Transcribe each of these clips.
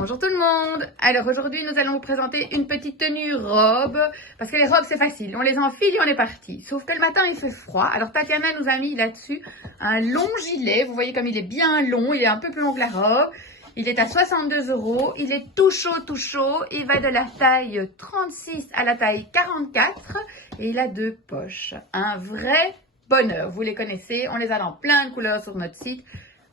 Bonjour tout le monde. Alors aujourd'hui nous allons vous présenter une petite tenue robe, parce que les robes c'est facile, on les enfile et on est parti. Sauf que le matin il fait froid, alors Tatiana nous a mis là-dessus un long gilet, vous voyez comme il est bien long, il est un peu plus long que la robe. Il est à 62 €, il est tout chaud, il va de la taille 36 à la taille 44 et il a 2 poches. Un vrai bonheur, vous les connaissez, on les a dans plein de couleurs sur notre site.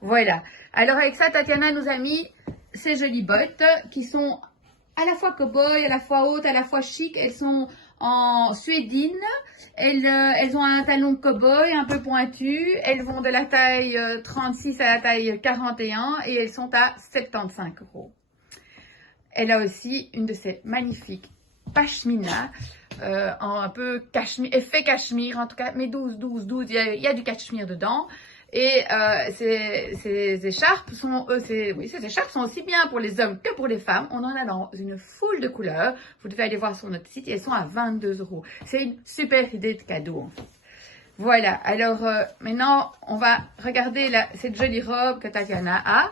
Voilà, alors avec ça Tatiana nous a mis ces jolies bottes qui sont à la fois cow-boy, à la fois hautes, à la fois chic. Elles sont en suédine. Elles ont un talon cow-boy un peu pointu. Elles vont de la taille 36 à la taille 41 et elles sont à 75 €. Elle a aussi une de ces magnifiques pashmina en un peu cachemire, effet cachemire en tout cas, mais 12, il y a du cachemire dedans. Et ces écharpes sont aussi bien pour les hommes que pour les femmes. On en a dans une foule de couleurs. Vous devez aller voir sur notre site et elles sont à 22 €. C'est une super idée de cadeau en fait. Voilà, alors maintenant on va regarder cette jolie robe que Tatiana a.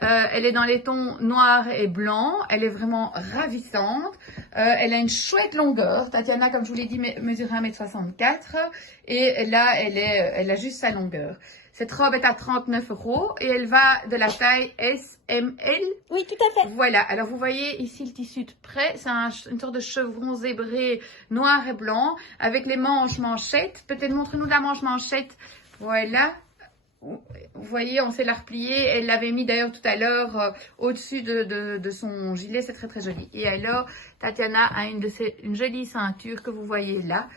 Elle est dans les tons noir et blanc. Elle est vraiment ravissante. Elle a une chouette longueur. Tatiana, comme je vous l'ai dit, mesure 1,64 m. Et là, elle a juste sa longueur. Cette robe est à 39 € et elle va de la taille S, M, L. Oui, tout à fait. Voilà. Alors, vous voyez ici le tissu de près. C'est une sorte de chevron zébré noir et blanc avec les manches manchettes. Peut-être montre-nous la manche manchette. Voilà. Vous voyez, on sait la replier. Elle l'avait mis d'ailleurs tout à l'heure au-dessus de son gilet. C'est très très joli. Et alors, Tatiana a une jolie ceinture que vous voyez là,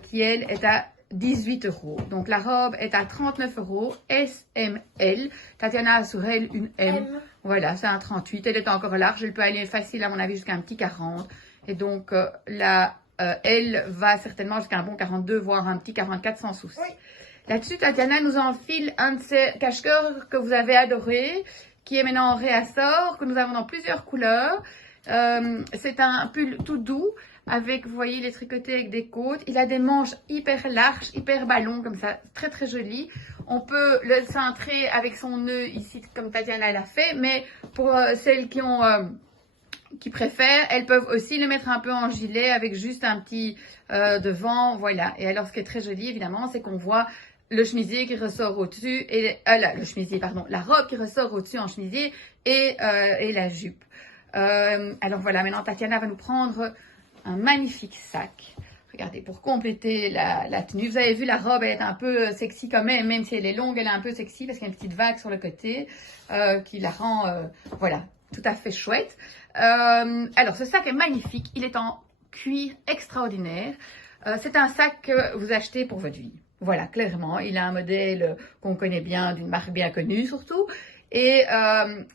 qui elle est à 18 €. Donc la robe est à 39 €, S, M, L. Tatiana a sur elle une M. Voilà, c'est un 38. Elle est encore large. Elle peut aller facile à mon avis jusqu'à un petit 40. Et donc la L va certainement jusqu'à un bon 42, voire un petit 44 sans souci. Oui. Là-dessus, Tatiana nous enfile un de ces cache-cœurs que vous avez adoré, qui est maintenant en réassort, que nous avons dans plusieurs couleurs. C'est un pull tout doux, avec, vous voyez, les tricotés avec des côtes. Il a des manches hyper larges, hyper ballons, comme ça, très très joli. On peut le cintrer avec son nœud ici, comme Tatiana l'a fait, mais pour celles qui préfèrent, elles peuvent aussi le mettre un peu en gilet avec juste un petit devant, voilà. Et alors, ce qui est très joli, évidemment, c'est qu'on voit le chemisier qui ressort au-dessus, et la robe qui ressort au-dessus en chemisier et la jupe. Alors voilà, maintenant Tatiana va nous prendre un magnifique sac. Regardez, pour compléter la tenue. Vous avez vu, la robe, elle est un peu sexy quand même si elle est longue, elle est un peu sexy parce qu'il y a une petite vague sur le côté qui la rend, voilà, tout à fait chouette. Alors, ce sac est magnifique. Il est en cuir extraordinaire. C'est un sac que vous achetez pour votre vie. Voilà, clairement. Il a un modèle qu'on connaît bien, d'une marque bien connue surtout. Et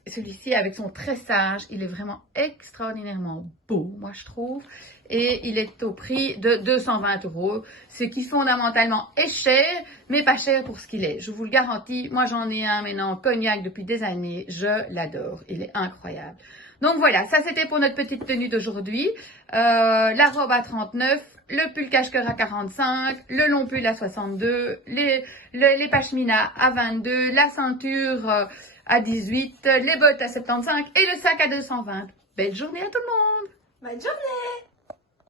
celui-ci, avec son tressage, il est vraiment extraordinairement beau, moi je trouve. Et il est au prix de 220 €, ce qui fondamentalement est cher, mais pas cher pour ce qu'il est. Je vous le garantis, moi j'en ai un maintenant cognac depuis des années, je l'adore, il est incroyable. Donc voilà, ça c'était pour notre petite tenue d'aujourd'hui. La robe à 39, le pull cache-cœur à 45, le long pull à 62, les pashminas à 22, la ceinture à 18, les bottes à 75 et le sac à 220. Belle journée à tout le monde! Bonne journée!